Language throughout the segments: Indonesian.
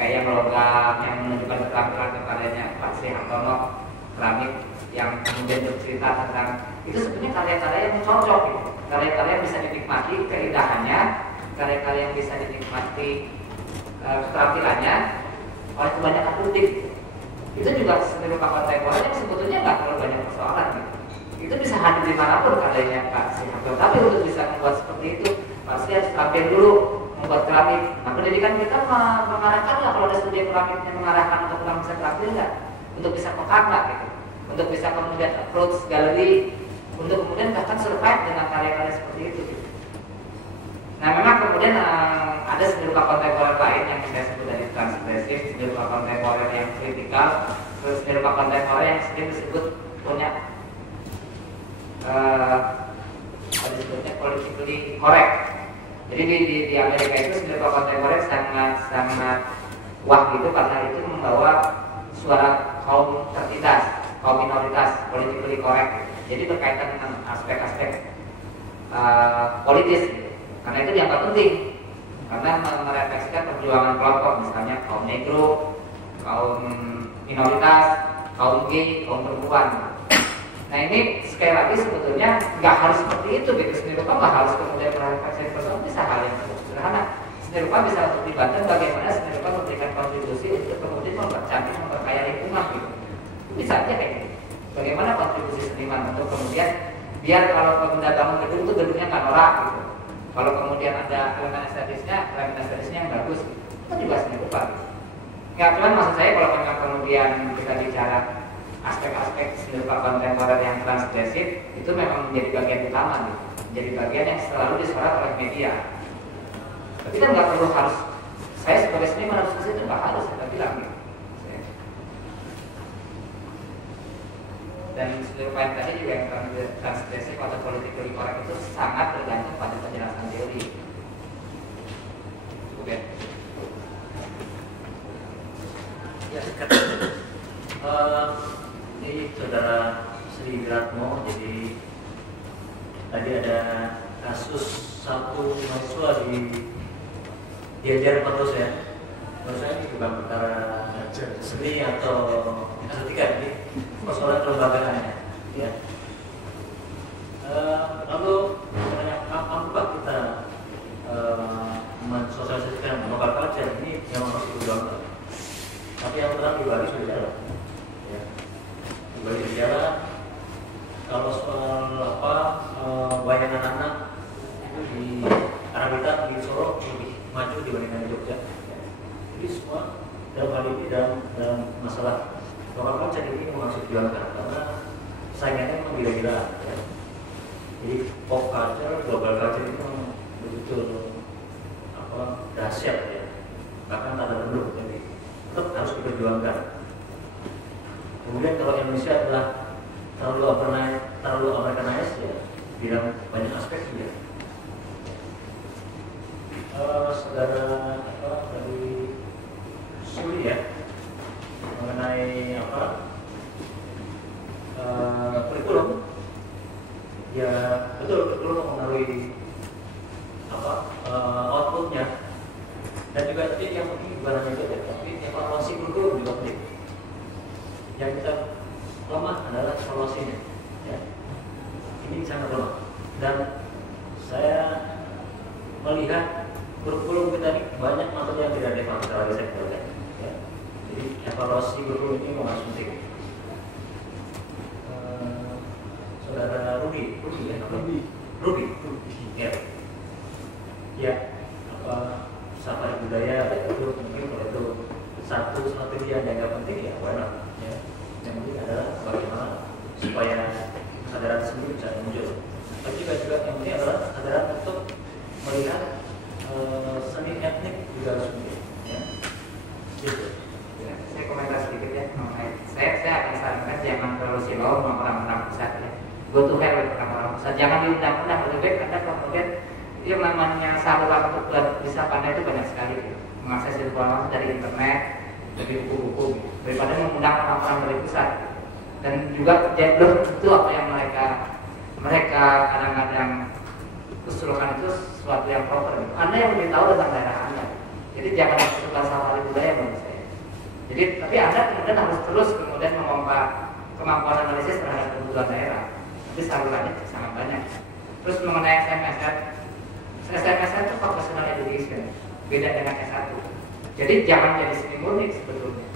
kayak logam yang menunjukkan keterampilan karyanya Pak Sri Hartono, keramik yang kemudian bercerita tentang itu sebenarnya karya-karya yang cocok gitu. Karya-karya yang bisa dinikmati keindahannya, karya-karya yang bisa dinikmati keterampilannya oleh kebanyakan publik. Itu juga seni rupa kontemporer yang sebetulnya nggak terlalu banyak persoalan gitu. Itu bisa hadir dimanapun karyanya Pak Sri Hartono. Tapi untuk bisa membuat seperti itu pasti harus tampil dulu membuat keramik. Nah, pendidikan kita mengarahkan lah kalau ada studi keramik yang mengarahkan untuk orang bisa tampil nggak, untuk bisa peka nggak gitu, untuk bisa kemudian approach galeri, untuk kemudian bahkan survive dengan karya-karya seperti itu gitu. Nah, memang kemudian ada seni rupa kontemporer lain yang saya sebut dari transgresif, seni rupa kontemporer yang kritikal, terus seni rupa kontemporer yang sering disebut punya disebutnya politically correct. Jadi di Amerika itu seni rupa kontemporer sangat wah gitu karena itu membawa suara kaum tertindas, kaum minoritas, politically correct. Jadi berkaitan dengan aspek-aspek politis gitu. Karena itu dianggap penting karena merefleksikan perjuangan kelompok, misalnya kaum negro, kaum minoritas, kaum gay, kaum perempuan. Nah, ini sekali lagi sebetulnya nggak harus seperti itu gitu. Seni rupa nggak harus kemudian merefleksikan persoalan, bisa hal yang sederhana. Seni rupa bisa untuk dibantu bagaimana seni rupa memberikan kontribusi untuk kemudian mempercantik, memperkaya lingkungan gitu. Bisa aja kayak gitu. Bagaimana kontribusi seniman untuk kemudian biar kalau pemuda bangun gedung itu gedungnya nggak norak gitu. Kalau kemudian ada elemen estetisnya yang bagus, itu juga seni rupa. Nggak, cuman maksud saya kalau memang kemudian kita bicara aspek-aspek seni rupa kontemporer yang transgresif, itu memang menjadi bagian utama, gitu. Menjadi bagian yang selalu disorot oleh media. Tapi kan nggak perlu harus, saya sebagai seniman harus ke situ, nggak harus, saya bilang gitu. Dan seni rupa yang tadi juga yang transgresif atau politically correct itu sangat tergantung pada penjelasan teori. Oke. Ya, ini saudara Sri Wiratmo. Jadi tadi ada kasus satu mahasiswa diajar terus ya. Menurut saya ini bukan perkara seni atau estetika, ini persoalan kelembagaannya. Ya. Lalu apakah kita mensosialisasikan lokal culture ini yang harus diperjuangkan? Tapi yang pertama di Bali sudah jalan. Ya. Di Bali sudah jalan. Kalau soal wayang anak-anak itu di Arabita di Solo lebih maju dibandingkan di Jogja. Jadi semua dalam hal ini dalam masalah lokal culture ini harus dijuangkan karena saingannya memang gila-gila. Ya. Jadi pop culture, global culture itu betul dahsyat ya. Bahkan tak ada bentuk, jadi tetap harus diperjuangkan. Kemudian kalau Indonesia adalah terlalu Americanized ya, bilang banyak aspek juga. Saudara dari Suli ya mengenai kurikulum, ya betul kurikulum mempengaruhi outputnya, dan juga tadi yang penting bukan hanya itu ya, tapi evaluasi kurikulum juga penting. Yang kita lemah adalah evaluasinya, ya. Ini sangat lemah, dan saya melihat kurikulum kita ini banyak materi yang tidak relevan secara riset ya. Jadi evaluasi kurikulum ini sangat penting. Saudara Ruby ya, ya safari budaya itu mungkin kalau itu satu strategi yang dianggap penting ya benar. Ya. Yang penting adalah bagaimana supaya kesadaran sendiri bisa muncul. Tapi juga yang penting adalah kesadaran untuk melihat seni etnik juga harus muncul. Ya. Gitu. Ya, saya komentar sedikit ya mengenai saya akan sarankan jangan terlalu silau sama orang-orang pusat ya. Go to hell with orang-orang pusat. Jangan diundang-undang, lebih baik Anda kemudian yang namanya saluran untuk bisa pandai itu banyak sekali ya. Mengakses informasi dari internet, dari buku-buku daripada mengundang orang-orang dari pusat. Dan juga belum tentu apa yang mereka kadang-kadang usulkan itu sesuatu yang proper. Anda yang lebih tahu tentang daerah Anda. Jadi jangan suka safari budaya menurut saya. Jadi tapi Anda kemudian harus terus kemudian memompa kemampuan analisis terhadap kebutuhan daerah. Jadi salurannya sangat banyak. Terus mengenai SMSN itu vocational education, beda dengan S1. Jadi jangan jadi seni murni sebetulnya.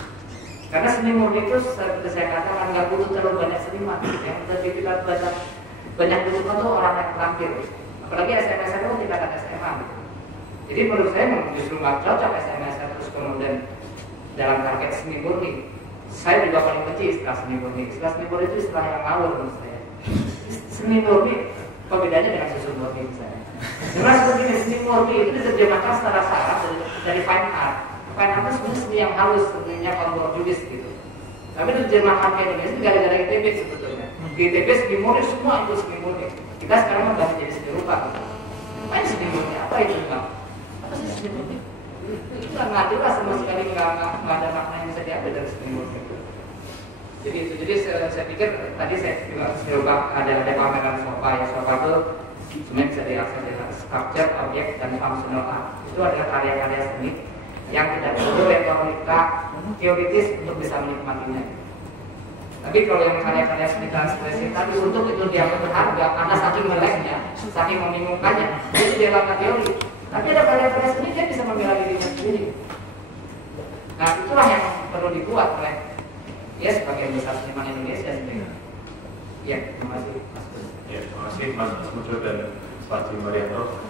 Karena seni murni itu seperti saya katakan nggak butuh terlalu banyak seniman. Yang lebih kita banyak butuhkan tuh orang yang terampil. Apalagi SMSN itu tingkatan SMA. Gitu. Jadi menurut saya justru nggak cocok SMSN terus kemudian dalam target seni murni. Saya juga paling benci istilah seni murni. Istilah seni murni itu istilah yang ngawur menurut saya. Seni murni apa bedanya dengan susu murni misalnya? Karena seperti ini, seni murni itu diterjemahkan secara syarat dari fine art. Fine art itu sebenarnya seni yang halus, seninya kontur judis gitu. Tapi diterjemahkan ke Indonesia gara-gara ITB sebetulnya. Di ITB seni murni semua itu seni murni. Kita sekarang mengganti jadi seni rupa. Apa yang seni murni? Apa itu enggak? Apa sih seni murni? Itu nggak jelas sama sekali, nggak ada makna yang bisa diambil dari seni murni. Jadi saya pikir tadi saya juga coba ada pameran sofa ya, sofa itu sebenarnya bisa diakses dengan structure, objek, dan functional art. Itu adalah karya-karya seni yang tidak perlu retorika teoritis untuk bisa menikmatinya. Tapi kalau yang karya-karya seni transgresi tadi untuk itu dia berharga karena saking meleknya, saking membingungkannya, itu dia lakukan teori. Tapi ada karya-karya seni dia bisa membela dirinya sendiri. Nah itulah yang perlu dibuat oleh ya sebagai besar seniman Indonesia sendiri. Ya, terima kasih Mas. Ya, terima kasih Mas Asmujo dan Pak Ji Marianto.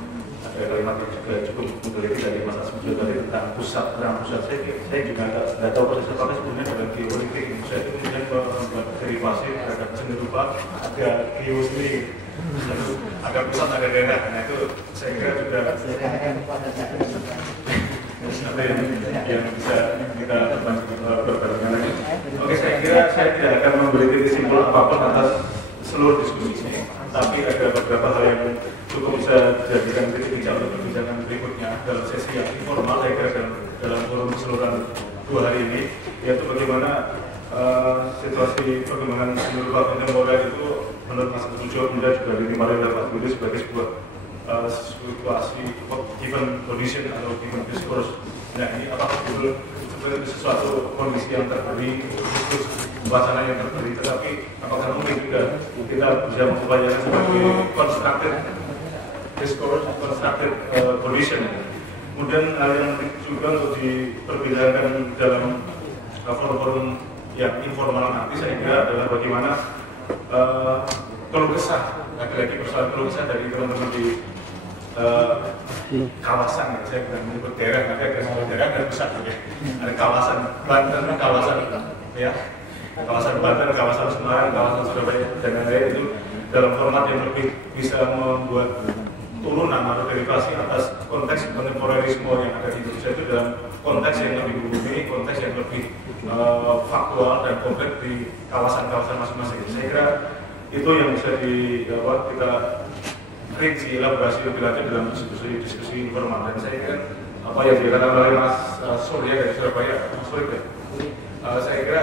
Ada kalimat yang juga cukup meneliti dari Mas Asmujo tadi tentang pusat. Saya juga nggak tahu proses apa sebenarnya dalam geopolitik. Saya itu kemudian membuat derivasi terhadap seni rupa ada geo sendiri. Lalu ada pusat, ada daerah. Nah itu saya kira juga yang bisa kita berbarengan lagi. Oke, saya kira saya tidak akan memberi titik simpul apapun atas seluruh diskusi ini, tapi ada beberapa hal yang cukup bisa dijadikan titik bicara untuk perbincangan berikutnya dalam sesi yang informal, saya kira dalam forum keseluruhan 2 hari ini, yaitu bagaimana situasi perkembangan seni rupa kontemporer itu menurut Mas Asmujo kemudian juga ditimpa oleh Pak Budi sebagai sebuah situasi given condition atau given discourse. Nah ini apakah betul sebenarnya sesuatu kondisi yang terberi, diskursus wacana yang terberi, tetapi apakah mungkin juga kita bisa mengupayakan sebagai constructed discourse, constructed condition. Kemudian hal yang juga untuk diperbincangkan dalam forum-forum yang informal nanti saya kira adalah bagaimana keluh kesah, lagi-lagi persoalan keluh kesah dari teman-teman di kawasan, saya bukan menyebut daerah, tapi ada daerah dan pusat, ya. Ada kawasan Banten, kawasan ya, kawasan Banten, kawasan Semarang, kawasan Surabaya dan lain-lain itu dalam format yang lebih bisa membuat turunan atau derivasi atas konteks kontemporerisme yang ada di Indonesia itu dalam konteks yang lebih bumi, konteks yang lebih faktual dan konkret di kawasan-kawasan masing-masing. Saya kira itu yang bisa kita rinci elaborasi lebih lanjut dalam diskusi informal. Dan saya kira apa yang dikatakan oleh Mas Surya dari Surabaya, Mas Surya, saya kira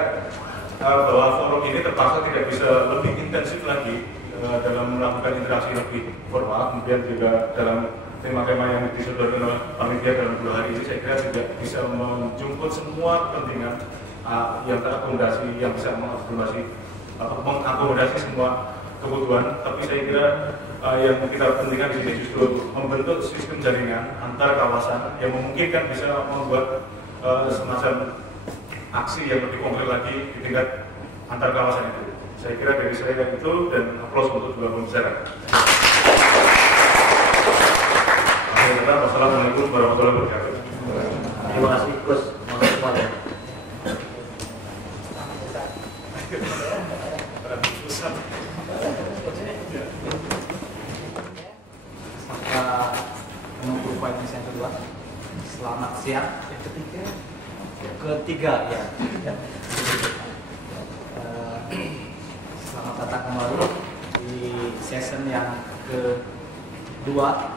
bahwa forum ini terpaksa tidak bisa lebih intensif lagi dalam melakukan interaksi lebih formal, kemudian juga dalam tema-tema yang disodorkan oleh panitia dalam 2 hari ini, saya kira tidak bisa menjemput semua kepentingan yang terakomodasi, yang bisa mengakomodasi semua kebutuhan. Tapi saya kira yang kita pentingkan di sini justru membentuk sistem jaringan antar kawasan yang memungkinkan bisa membuat semacam aksi yang lebih konkret lagi di tingkat antar kawasan itu. Saya kira dari saya itu, dan aplaus untuk dua pembicara. Wassalamualaikum warahmatullahi wabarakatuh. Terima kasih Gus. Sampai menunggu poin yang kedua. Selamat siang. Ketiga ya. Selamat datang kembali di session yang kedua.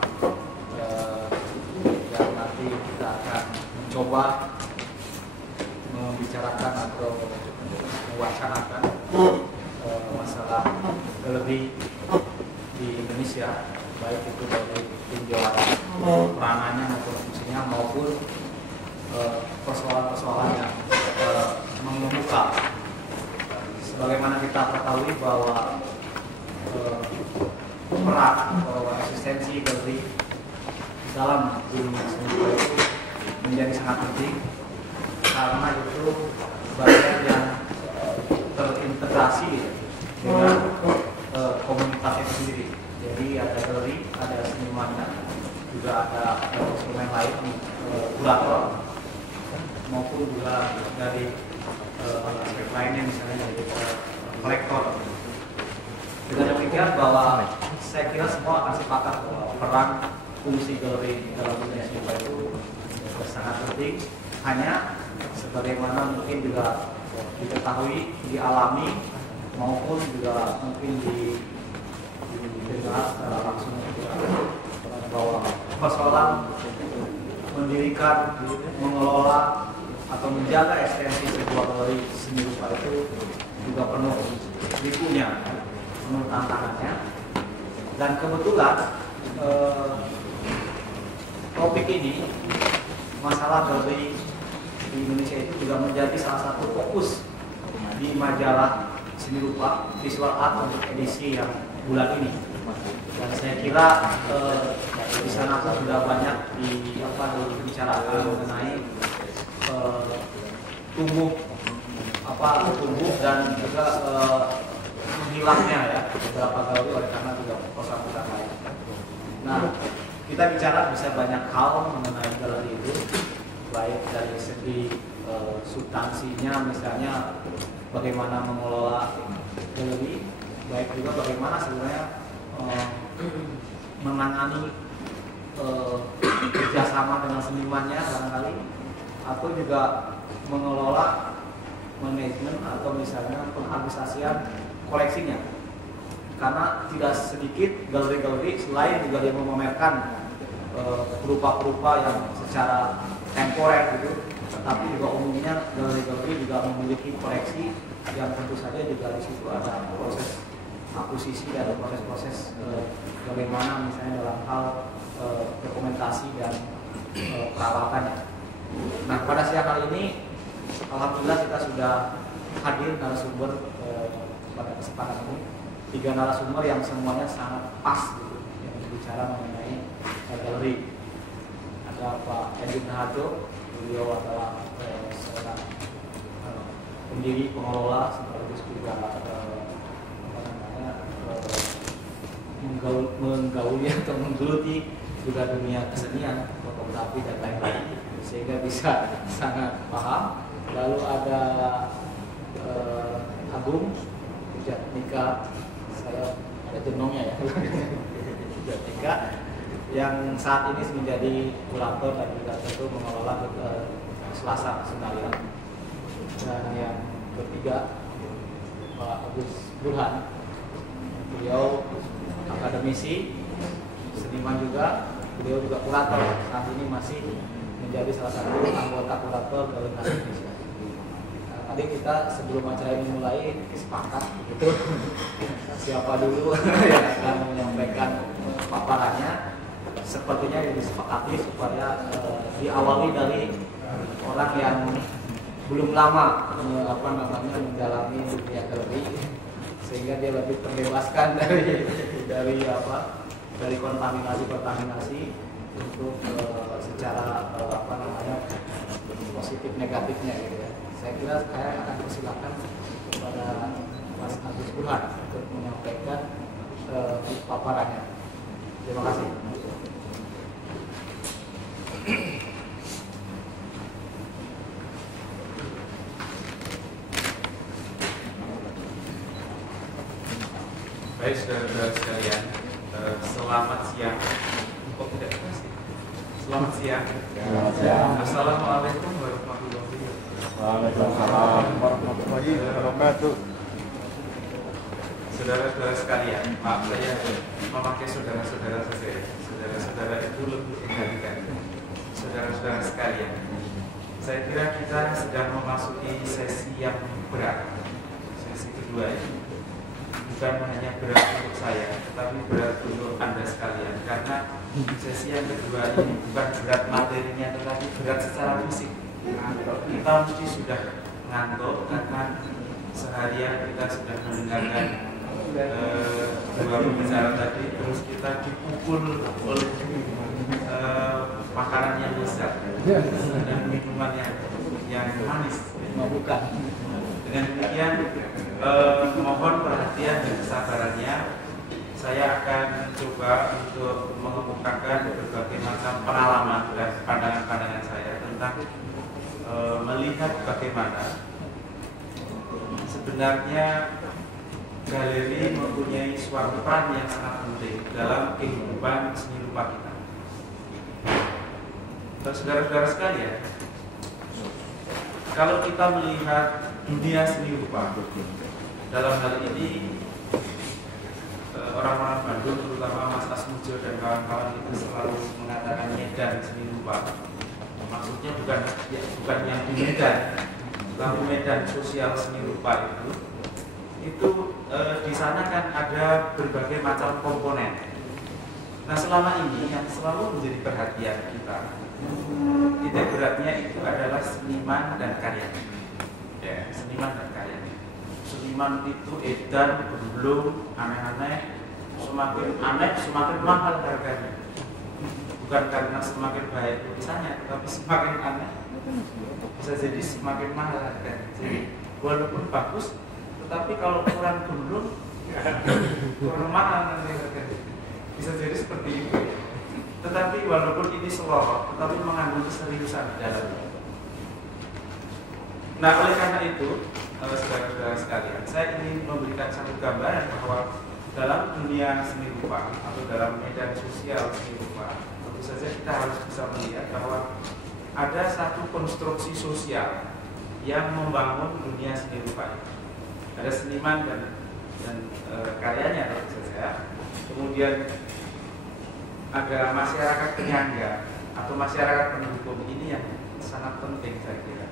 Yang nanti kita akan mencoba membicarakan atau mewacanakan masalah lebih di Indonesia, baik itu dari tinjauan peranannya maupun fungsinya maupun sebagaimana kita ketahui bahwa peran bahwa eksistensi galeri dalam dunia seni itu menjadi sangat penting karena itu bagian yang terintegrasi dengan komunitas itu sendiri. Jadi ada galeri, ada senimannya, juga ada instrumen lain, kurator, maupun juga dari aspek lainnya misalnya dari kolektor. Dengan demikian bahwa saya kira semua akan sepakat bahwa peran fungsi galeri dalam dunia seni itu sangat penting. Hanya sebagaimana mungkin juga diketahui, dialami maupun juga mungkin didengar secara langsung bahwa persoalan mendirikan, mengelola atau menjaga eksistensi sebuah galeri seni rupa itu juga penuh likunya, penuh tantangannya. Dan kebetulan topik ini, masalah galeri di Indonesia itu juga menjadi salah satu fokus di majalah seni rupa Visual Art untuk edisi yang bulan ini. Dan saya kira di sana pun sudah banyak dibicarakan mengenai tumbuh dan juga menghilangnya ya beberapa galeri oleh karena juga perusahaan lain. Nah, kita bicara bisa banyak hal mengenai galeri itu, baik dari segi substansinya, misalnya bagaimana mengelola galeri, baik juga bagaimana sebenarnya menangani kerjasama dengan senimannya barangkali, atau juga mengelola manajemen atau misalnya pengadministrasian koleksinya. Karena tidak sedikit galeri-galeri selain juga dia memamerkan perupa-perupa yang secara temporer gitu, tetapi juga umumnya galeri-galeri juga memiliki koleksi yang tentu saja juga di situ ada proses akuisisi, ada proses-proses bagaimana misalnya dalam hal dokumentasi dan perawatannya. Nah, pada siang hari ini alhamdulillah kita sudah hadir narasumber pada kesempatan ini 3 narasumber yang semuanya sangat pas gitu, yang berbicara mengenai galeri. Ada Pak Edi Nahado, beliau adalah seorang pendiri pengelola sekaligus juga menggauli atau menggeluti juga dunia kesenian, fotografi dan lain-lain, sehingga bisa sangat paham. Lalu ada Agung Jatnika, saya ada jenongnya ya, Jatnika, yang saat ini menjadi kurator dan juga tentu mengelola Selasa Senayan. Dan yang ketiga Pak Agus Burhan, beliau akademisi, seniman juga, beliau juga kurator, saat ini masih menjadi salah satu anggota kurator galeri nasional Indonesia. Tadi kita sebelum acara ini mulai sepakat gitu siapa dulu yang akan menyampaikan paparannya. Sepertinya yang disepakati supaya diawali dari orang yang belum lama mendalami dunia galeri, sehingga dia lebih terbebaskan dari kontaminasi untuk secara positif negatifnya gitu ya. Saya kira saya akan persilakan kepada Mas Agus Burhan untuk menyampaikan paparannya. Terima kasih. Baik, saudara-saudara sekalian, selamat siang. Kok tidak kasih? Selamat siang. Assalamualaikum warahmatullahi wabarakatuh. Waalaikumsalam warahmatullahi wabarakatuh. Saudara-saudara sekalian, maaf saya memakai saudara-saudara saja. Saudara-saudara itu lebih elegan. Saudara-saudara sekalian, saya kira kita sedang memasuki sesi yang berat. Sesi kedua ini bukan hanya berat untuk saya, tetapi berat untuk Anda sekalian. Karena sesi yang kedua ini bukan berat materinya, tetapi berat secara fisik. Kita mesti sudah ngantuk karena seharian kita sudah mendengarkan dua pembicara tadi, terus kita dipukul oleh makanan yang lezat dan minuman yang manis. Bukan. Dengan demikian mohon perhatian dan kesabarannya. Saya akan coba untuk mengemukakan berbagai macam pengalaman dan pandangan-pandangan saya tentang melihat bagaimana sebenarnya galeri mempunyai suatu peran yang sangat penting dalam kehidupan seni rupa kita. Saudara-saudara sekalian, kalau kita melihat dunia seni rupa, dalam hal ini orang-orang Bandung, terutama Mas Asmujo dan kawan-kawan itu selalu mengatakan Medan seni rupa. Maksudnya bukan yang di Medan, tapi Medan sosial seni rupa itu di sana kan ada berbagai macam komponen. Nah, selama ini yang selalu menjadi perhatian kita, titik beratnya itu adalah seniman dan karyanya. Ya, seniman dan karyanya. Seniman itu edan, belum aneh-aneh, semakin aneh semakin mahal harganya. Bukan karena semakin baik tulisannya, tetapi semakin aneh bisa jadi semakin mahal harganya. Jadi walaupun bagus, tetapi kalau kurang gundul kurang mahal nanti harganya. Bisa jadi seperti itu. Tetapi walaupun ini selorok, tetapi mengandung keseriusan di dalamnya. Nah, oleh karena itu, saudara-saudara sekalian, saya ingin memberikan satu gambaran bahwa dalam dunia seni rupa atau dalam medan sosial seni rupa, tentu saja kita harus bisa melihat bahwa ada satu konstruksi sosial yang membangun dunia seni rupa. Ada seniman dan karyanya tentu saja. Kemudian ada masyarakat penyangga atau masyarakat pendukung. Ini yang sangat penting saya kira.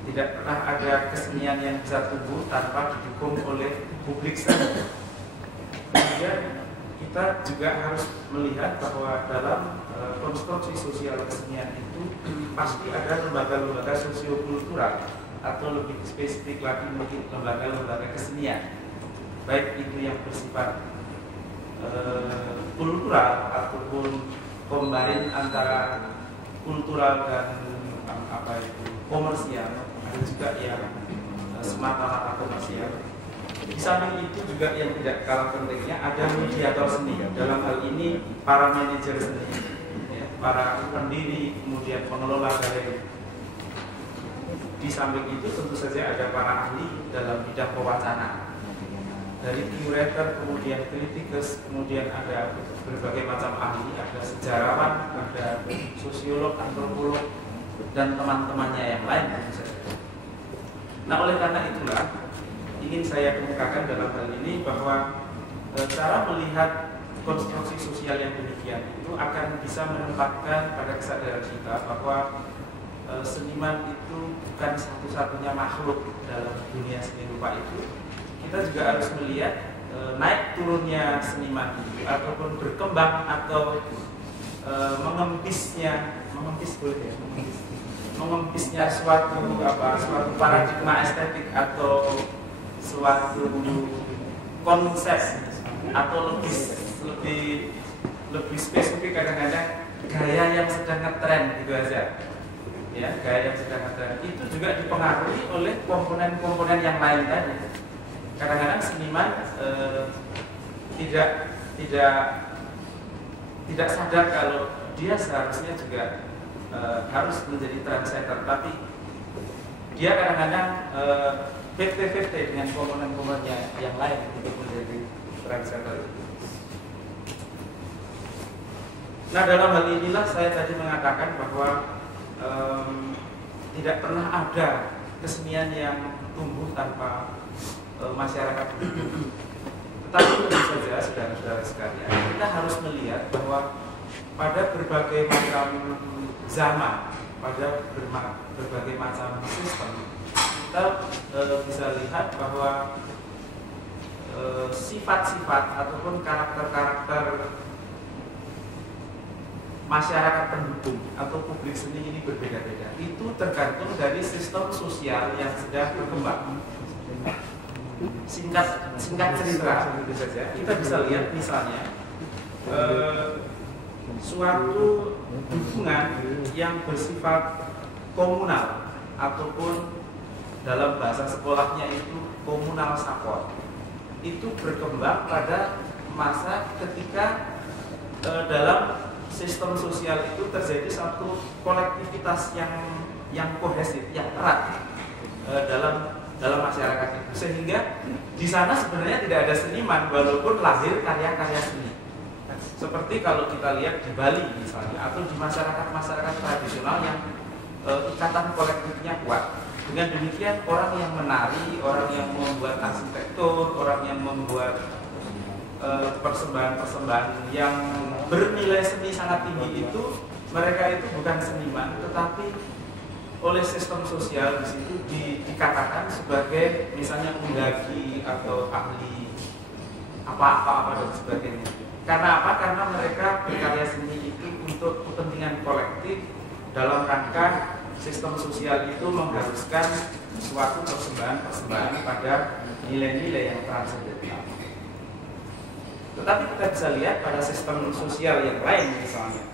Tidak pernah ada kesenian yang bisa tumbuh tanpa didukung oleh publik saja. Kemudian kita juga harus melihat bahwa dalam konstruksi sosial kesenian itu pasti ada lembaga-lembaga sosiokultural atau lebih spesifik lagi mungkin lembaga-lembaga kesenian, baik itu yang bersifat kultural ataupun combine antara kultural dan komersial. Ada juga yang semata-mata komersial. Di samping itu juga yang tidak kalah pentingnya ada mediator seni. Dalam hal ini para manajer seni, ya, para pendiri, kemudian pengelola galeri. Di samping itu tentu saja ada para ahli dalam bidang pewacanaan. Dari curator, kemudian kritikus, kemudian ada berbagai macam ahli, ada sejarawan, ada sosiolog, antropolog, dan teman-temannya yang lain tentu saja. Nah, oleh karena itulah ingin saya kemukakan dalam hal ini bahwa cara melihat konstruksi sosial yang demikian itu akan bisa menempatkan pada kesadaran kita bahwa seniman itu bukan satu-satunya makhluk dalam dunia seni rupa itu. Kita juga harus melihat naik turunnya seniman itu ataupun berkembang atau mengempisnya suatu paradigma estetik atau suatu konsep atau lebih spesifik kadang-kadang gaya yang sedang ngetren gitu aja. Ya, gaya yang sedang ngetren itu juga dipengaruhi oleh komponen-komponen yang lain tadi. Kadang-kadang seniman tidak sadar kalau dia seharusnya juga harus menjadi trendsetter, tapi dia kadang-kadang 50-50 dengan komponen-komponennya yang lain untuk menjadi trendsetter. Nah, dalam hal inilah saya tadi mengatakan bahwa tidak pernah ada kesenian yang tumbuh tanpa masyarakat pendukung. Tetapi tentu saja saudara-saudara sekalian, kita harus melihat bahwa pada berbagai macam zaman, pada berbagai macam sistem, kita bisa lihat bahwa sifat-sifat ataupun karakter-karakter masyarakat pendukung atau publik seni ini berbeda-beda. Itu tergantung dari sistem sosial yang sedang berkembang. Singkat cerita gitu saja, kita bisa lihat misalnya suatu dukungan yang bersifat komunal ataupun dalam bahasa sekolahnya itu komunal support, itu berkembang pada masa ketika dalam sistem sosial itu terjadi satu kolektivitas yang kohesif, yang erat dalam masyarakat itu, sehingga di sana sebenarnya tidak ada seniman walaupun lahir karya-karya seni. Seperti kalau kita lihat di Bali misalnya, atau di masyarakat tradisional yang ikatan kolektifnya kuat. Dengan demikian orang yang menari, orang yang membuat arsitektur, orang yang membuat persembahan-persembahan yang bernilai seni sangat tinggi itu, mereka itu bukan seniman, tetapi oleh sistem sosial di situ dikatakan sebagai misalnya undagi atau ahli apa-apa dan sebagainya. Karena apa? Karena mereka berkarya seni itu untuk kepentingan kolektif dalam rangka sistem sosial itu mengharuskan suatu persembahan pada nilai-nilai yang transendental. Tetapi kita bisa lihat pada sistem sosial yang lain misalnya,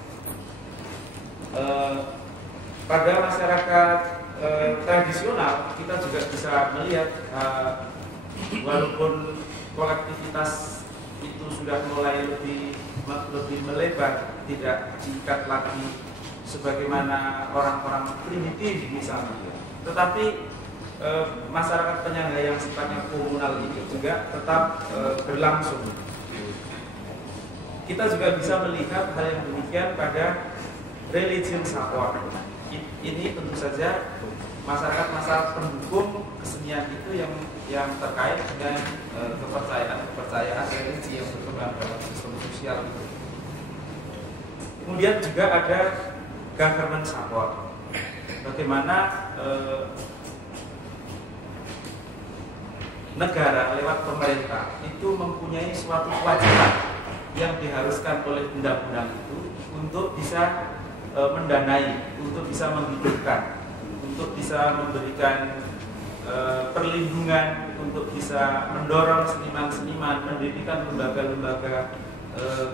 pada masyarakat tradisional kita juga bisa melihat walaupun kolektivitas itu sudah mulai lebih melebar, tidak diikat lagi sebagaimana orang-orang primitif misalnya, tetapi masyarakat penyangga yang sifatnya komunal ini juga tetap berlangsung. Kita juga bisa melihat hal yang demikian pada religion support. Ini tentu saja masyarakat pendukung kesenian itu yang terkait dengan kepercayaan religi yang berkembang dalam sistem sosial itu. Kemudian juga ada government support. Bagaimana negara lewat pemerintah itu mempunyai suatu kewajiban yang diharuskan oleh undang-undang itu untuk bisa mendanai, untuk bisa menghidupkan, untuk bisa memberikan perlindungan, untuk bisa mendorong seniman-seniman, mendirikan lembaga-lembaga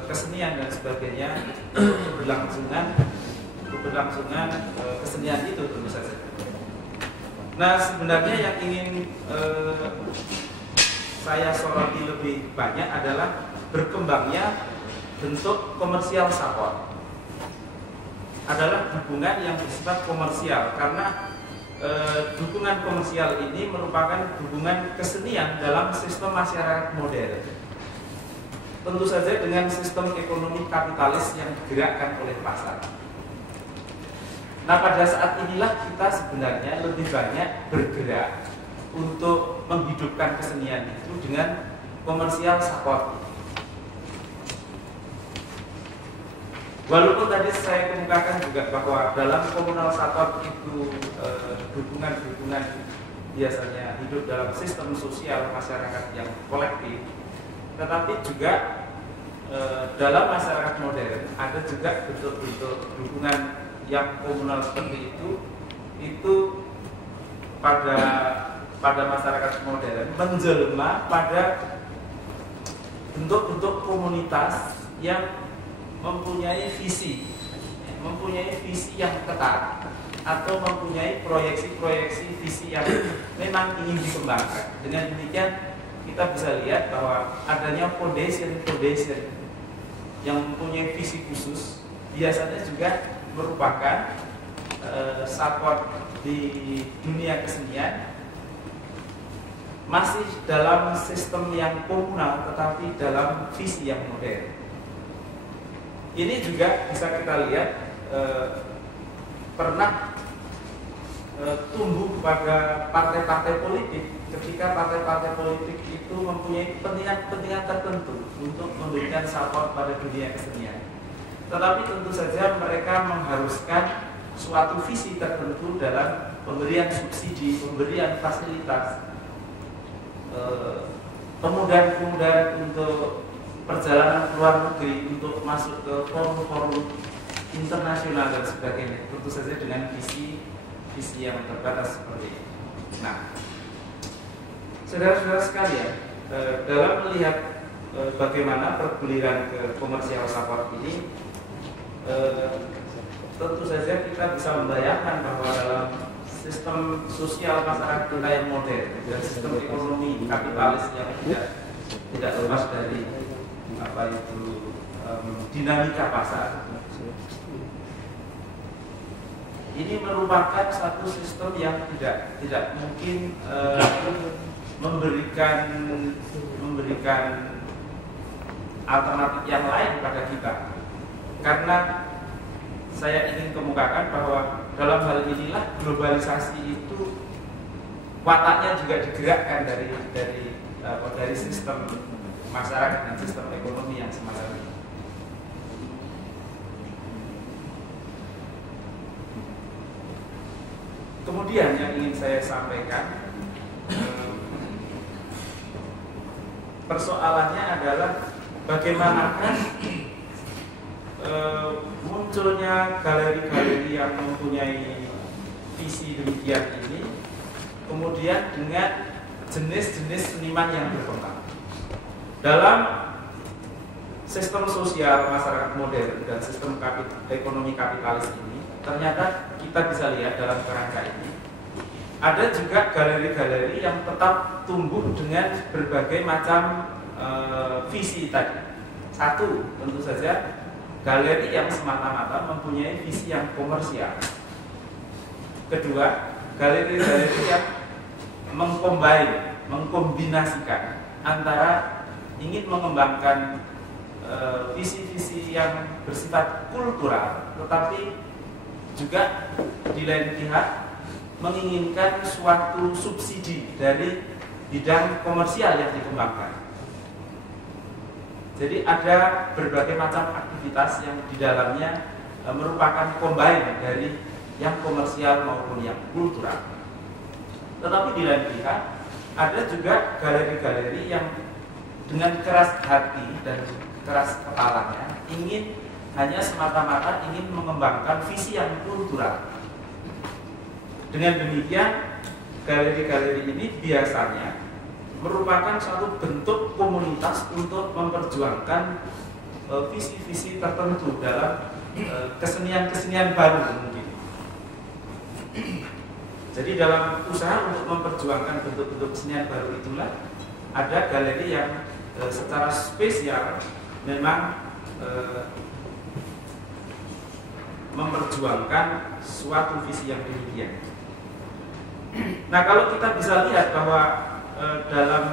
kesenian dan sebagainya, keberlangsungan kesenian itu tentu saja. Nah, sebenarnya yang ingin saya soroti lebih banyak adalah berkembangnya bentuk komersial support. Adalah dukungan yang bersifat komersial, karena dukungan komersial ini merupakan dukungan kesenian dalam sistem masyarakat modern. Tentu saja dengan sistem ekonomi kapitalis yang digerakkan oleh pasar. Nah, pada saat inilah kita sebenarnya lebih banyak bergerak untuk menghidupkan kesenian itu dengan komersial support. Walaupun tadi saya kemukakan juga bahwa dalam komunal support itu dukungan-dukungan biasanya hidup dalam sistem sosial masyarakat yang kolektif, tetapi juga dalam masyarakat modern ada juga bentuk-bentuk dukungan yang komunal seperti itu pada masyarakat modern menjelma pada bentuk-bentuk komunitas yang mempunyai visi yang ketat atau mempunyai proyeksi-proyeksi visi yang memang ingin dikembangkan. Dengan demikian kita bisa lihat bahwa adanya foundation yang mempunyai visi khusus biasanya juga merupakan support di dunia kesenian masih dalam sistem yang komunal tetapi dalam visi yang modern. Ini juga bisa kita lihat pernah tumbuh pada partai-partai politik ketika partai-partai politik itu mempunyai kepentingan tertentu untuk memberikan support pada dunia kesenian. Tetapi tentu saja mereka mengharuskan suatu visi tertentu dalam pemberian subsidi, pemberian fasilitas, kemudahan-kemudahan untuk perjalanan ke luar negeri, untuk masuk ke forum-forum internasional dan sebagainya, tentu saja dengan visi yang terbatas seperti ini. Nah, saudara-saudara sekalian, dalam melihat bagaimana perguliran ke komersial support ini, tentu saja kita bisa membayangkan bahwa dalam sistem sosial masyarakat kita yang modern dan sistem ekonomi kapitalis yang tidak lepas dari dinamika pasar, ini merupakan satu sistem yang tidak mungkin memberikan alternatif yang lain pada kita, karena saya ingin kemukakan bahwa dalam hal inilah globalisasi itu wataknya juga digerakkan dari sistem masyarakat dan sistem ekonomi yang semacam ini. Kemudian yang ingin saya sampaikan, persoalannya adalah bagaimanakah munculnya galeri-galeri yang mempunyai visi demikian ini, kemudian dengan jenis-jenis seniman yang berkembang dalam sistem sosial masyarakat modern dan sistem ekonomi kapitalis ini. Ternyata kita bisa lihat dalam kerangka ini ada juga galeri-galeri yang tetap tumbuh dengan berbagai macam visi tadi. Satu, tentu saja galeri yang semata-mata mempunyai visi yang komersial. Kedua, galeri-galeri yang mengkombinasikan antara ingin mengembangkan visi-visi yang bersifat kultural, tetapi juga di lain pihak menginginkan suatu subsidi dari bidang komersial yang dikembangkan. Jadi ada berbagai macam aktivitas yang di dalamnya merupakan combine dari yang komersial maupun yang kultural. Tetapi di lain pihak ada juga galeri-galeri yang dengan keras hati dan keras kepalanya hanya semata-mata ingin mengembangkan visi yang kultural. Dengan demikian, galeri-galeri ini biasanya merupakan suatu bentuk komunitas untuk memperjuangkan visi-visi tertentu dalam kesenian-kesenian baru mungkin. Jadi dalam usaha untuk memperjuangkan bentuk-bentuk kesenian baru itulah ada galeri yang secara spesial memang memperjuangkan suatu visi yang demikian. Nah, kalau kita bisa lihat bahwa dalam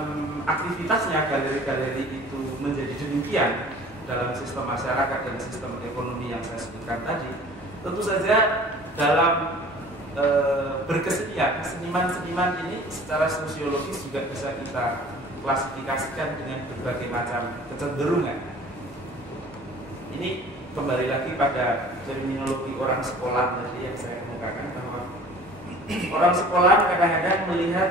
aktivitasnya galeri-galeri itu menjadi demikian dalam sistem masyarakat dan sistem ekonomi yang saya sebutkan tadi, tentu saja dalam berkesenian, seniman-seniman ini secara sosiologis juga bisa kita klasifikasikan dengan berbagai macam kecenderungan. Ini kembali lagi pada terminologi orang sekolah tadi yang saya kemukakan, bahwa orang sekolah kadang-kadang melihat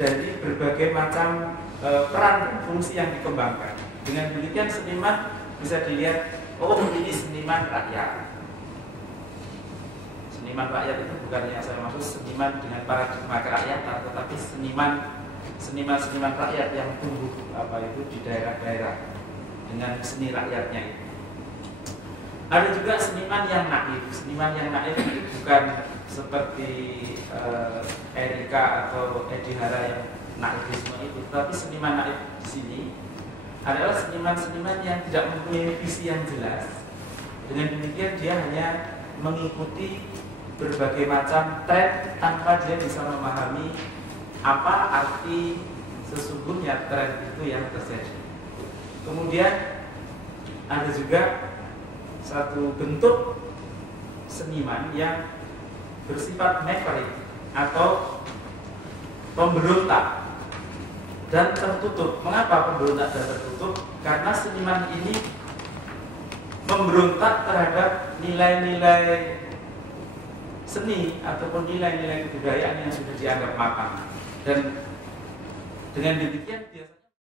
dari berbagai macam peran dan fungsi yang dikembangkan. Dengan demikian seniman bisa dilihat, oh ini seniman rakyat. Seniman rakyat itu bukan yang saya maksud seniman dengan paradigma kerakyatan, tetapi seniman rakyat yang tumbuh di daerah-daerah dengan seni rakyatnya itu. Ada juga seniman yang naif. Seniman yang naif itu bukan seperti Erika atau Edi Hara yang naifisme itu, tapi seniman naif di sini adalah seniman-seniman yang tidak mempunyai visi yang jelas. Dengan demikian dia hanya mengikuti berbagai macam tren tanpa dia bisa memahami apa arti sesungguhnya tren itu yang terjadi. Kemudian ada juga satu bentuk seniman yang bersifat maverick atau pemberontak dan tertutup. Mengapa pemberontak dan tertutup? Karena seniman ini memberontak terhadap nilai-nilai seni ataupun nilai-nilai kebudayaan yang sudah dianggap matang, dan dengan demikian biasanya